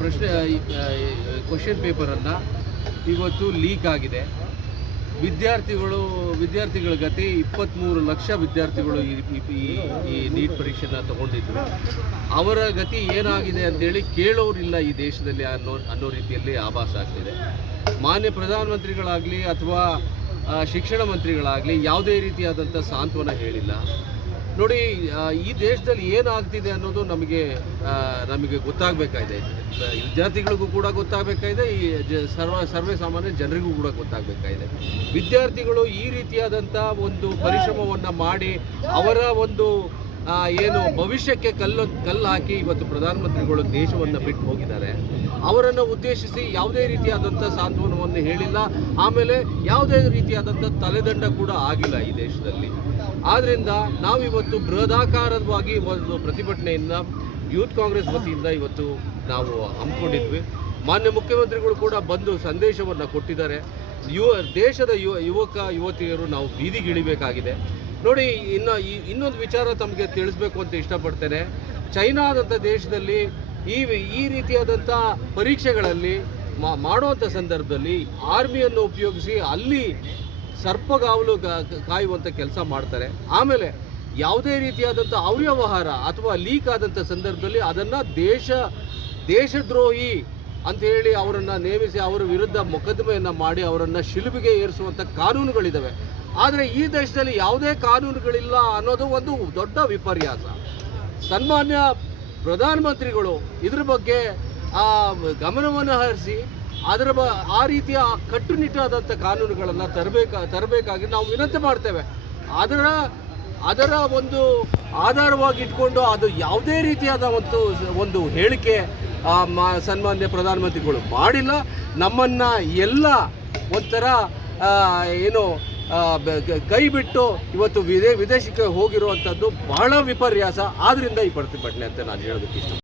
ಪ್ರಶ್ನೆ ಕ್ವಶನ್ ಪೇಪರನ್ನು ಇವತ್ತು ಲೀಕ್ ಆಗಿದೆ. ವಿದ್ಯಾರ್ಥಿಗಳ ಗತಿ 23 ಲಕ್ಷ ವಿದ್ಯಾರ್ಥಿಗಳು ಈ ನೀಟ್ ಪರೀಕ್ಷೆನ ತಗೊಂಡಿದ್ರು. ಅವರ ಗತಿ ಏನಾಗಿದೆ ಅಂತೇಳಿ ಕೇಳೋರಿಲ್ಲ ಈ ದೇಶದಲ್ಲಿ ಅನ್ನೋ ರೀತಿಯಲ್ಲಿ ಆಭಾಸ ಆಗ್ತಿದೆ. ಮಾನ್ಯ ಪ್ರಧಾನಮಂತ್ರಿಗಳಾಗಲಿ ಅಥವಾ ಶಿಕ್ಷಣ ಮಂತ್ರಿಗಳಾಗಲಿ ಯಾವುದೇ ರೀತಿಯಾದಂಥ ಸಾಂತ್ವನ ಹೇಳಿಲ್ಲ. ನೋಡಿ, ಈ ದೇಶದಲ್ಲಿ ಏನಾಗ್ತಿದೆ ಅನ್ನೋದು ನಮಗೆ ಗೊತ್ತಾಗಬೇಕಾಗಿದೆ. ವಿದ್ಯಾರ್ಥಿಗಳಿಗೂ ಕೂಡ ಗೊತ್ತಾಗಬೇಕಾಗಿದೆ, ಈ ಸರ್ವೇ ಸಾಮಾನ್ಯ ಜನರಿಗೂ ಕೂಡ ಗೊತ್ತಾಗಬೇಕಾಗಿದೆ. ವಿದ್ಯಾರ್ಥಿಗಳು ಈ ರೀತಿಯಾದಂಥ ಒಂದು ಪರಿಶ್ರಮವನ್ನು ಮಾಡಿ ಅವರ ಒಂದು ಏನು ಭವಿಷ್ಯಕ್ಕೆ ಕಲ್ಲು ಹಾಕಿ ಇವತ್ತು ಪ್ರಧಾನಮಂತ್ರಿಗಳು ದೇಶವನ್ನು ಬಿಟ್ಟು ಹೋಗಿದ್ದಾರೆ. ಅವರನ್ನು ಉದ್ದೇಶಿಸಿ ಯಾವುದೇ ರೀತಿಯಾದಂಥ ಸಾಂತ್ವನವನ್ನು ಹೇಳಿಲ್ಲ. ಆಮೇಲೆ ಯಾವುದೇ ರೀತಿಯಾದಂಥ ತಲೆದಂಡ ಕೂಡ ಆಗಿಲ್ಲ ಈ ದೇಶದಲ್ಲಿ. ಆದ್ದರಿಂದ ನಾವಿವತ್ತು ಬೃಹದಾಕಾರವಾಗಿ ಒಂದು ಪ್ರತಿಭಟನೆಯಿಂದ ಯೂತ್ ಕಾಂಗ್ರೆಸ್ ವತಿಯಿಂದ ಇವತ್ತು ನಾವು ಹಮ್ಮಿಕೊಂಡಿದ್ವಿ. ಮಾನ್ಯ ಮುಖ್ಯಮಂತ್ರಿಗಳು ಕೂಡ ಬಂದು ಸಂದೇಶವನ್ನು ಕೊಟ್ಟಿದ್ದಾರೆ. ದೇಶದ ಯುವತಿಯರು ನಾವು ಬೀದಿಗಿಳಿಬೇಕಾಗಿದೆ. ನೋಡಿ, ಇನ್ನೊಂದು ವಿಚಾರ ತಮಗೆ ತಿಳಿಸ್ಬೇಕು ಅಂತ ಇಷ್ಟಪಡ್ತೇನೆ. ಚೈನಾದಂಥ ದೇಶದಲ್ಲಿ ಈ ರೀತಿಯಾದಂಥ ಪರೀಕ್ಷೆಗಳಲ್ಲಿ ಮಾಡುವಂಥ ಸಂದರ್ಭದಲ್ಲಿ ಆರ್ಮಿಯನ್ನು ಉಪಯೋಗಿಸಿ ಅಲ್ಲಿ ಸರ್ಪಗಾವಲು ಕಾಯುವಂಥ ಕೆಲಸ ಮಾಡ್ತಾರೆ. ಆಮೇಲೆ ಯಾವುದೇ ರೀತಿಯಾದಂಥ ಅವ್ಯವಹಾರ ಅಥವಾ ಲೀಕ್ ಆದಂಥ ಸಂದರ್ಭದಲ್ಲಿ ಅದನ್ನು ದೇಶದ್ರೋಹಿ ಅಂತ ಹೇಳಿ ಅವರನ್ನು ನೇಮಿಸಿ ಅವರ ವಿರುದ್ಧ ಮೊಕದ್ದಮೆಯನ್ನು ಮಾಡಿ ಅವರನ್ನು ಶಿಲುಬೆಗೆ ಏರಿಸುವಂಥ ಕಾನೂನುಗಳಿದ್ದಾವೆ. ಆದರೆ ಈ ದೇಶದಲ್ಲಿ ಯಾವುದೇ ಕಾನೂನುಗಳಿಲ್ಲ ಅನ್ನೋದು ಒಂದು ದೊಡ್ಡ ವಿಪರ್ಯಾಸ. ಸನ್ಮಾನ್ಯ ಪ್ರಧಾನಮಂತ್ರಿಗಳು ಇದ್ರ ಬಗ್ಗೆ ಗಮನವನ್ನು ಹರಿಸಿ ಆ ರೀತಿಯ ಕಟ್ಟುನಿಟ್ಟಾದಂಥ ಕಾನೂನುಗಳನ್ನು ತರಬೇಕಾಗಿ ನಾವು ವಿನಂತಿ ಮಾಡ್ತೇವೆ. ಅದರ ಒಂದು ಆಧಾರವಾಗಿ ಇಟ್ಕೊಂಡು ಅದು ಯಾವುದೇ ರೀತಿಯಾದ ಒಂದು ಹೇಳಿಕೆ ಸನ್ಮಾನ್ಯ ಪ್ರಧಾನಮಂತ್ರಿಗಳು ಮಾಡಿಲ್ಲ. ನಮ್ಮನ್ನು ಎಲ್ಲ ಒಂಥರ ಏನು ಕೈ ಬಿಟ್ಟು ಇವತ್ತು ವಿದೇಶಕ್ಕೆ ಹೋಗಿರುವಂಥದ್ದು ಬಹಳ ವಿಪರ್ಯಾಸ. ಆದ್ದರಿಂದ ಈ ಪ್ರತಿಭಟನೆ ಅಂತ ನಾನು ಹೇಳೋದಕ್ಕೆ ಇಷ್ಟ.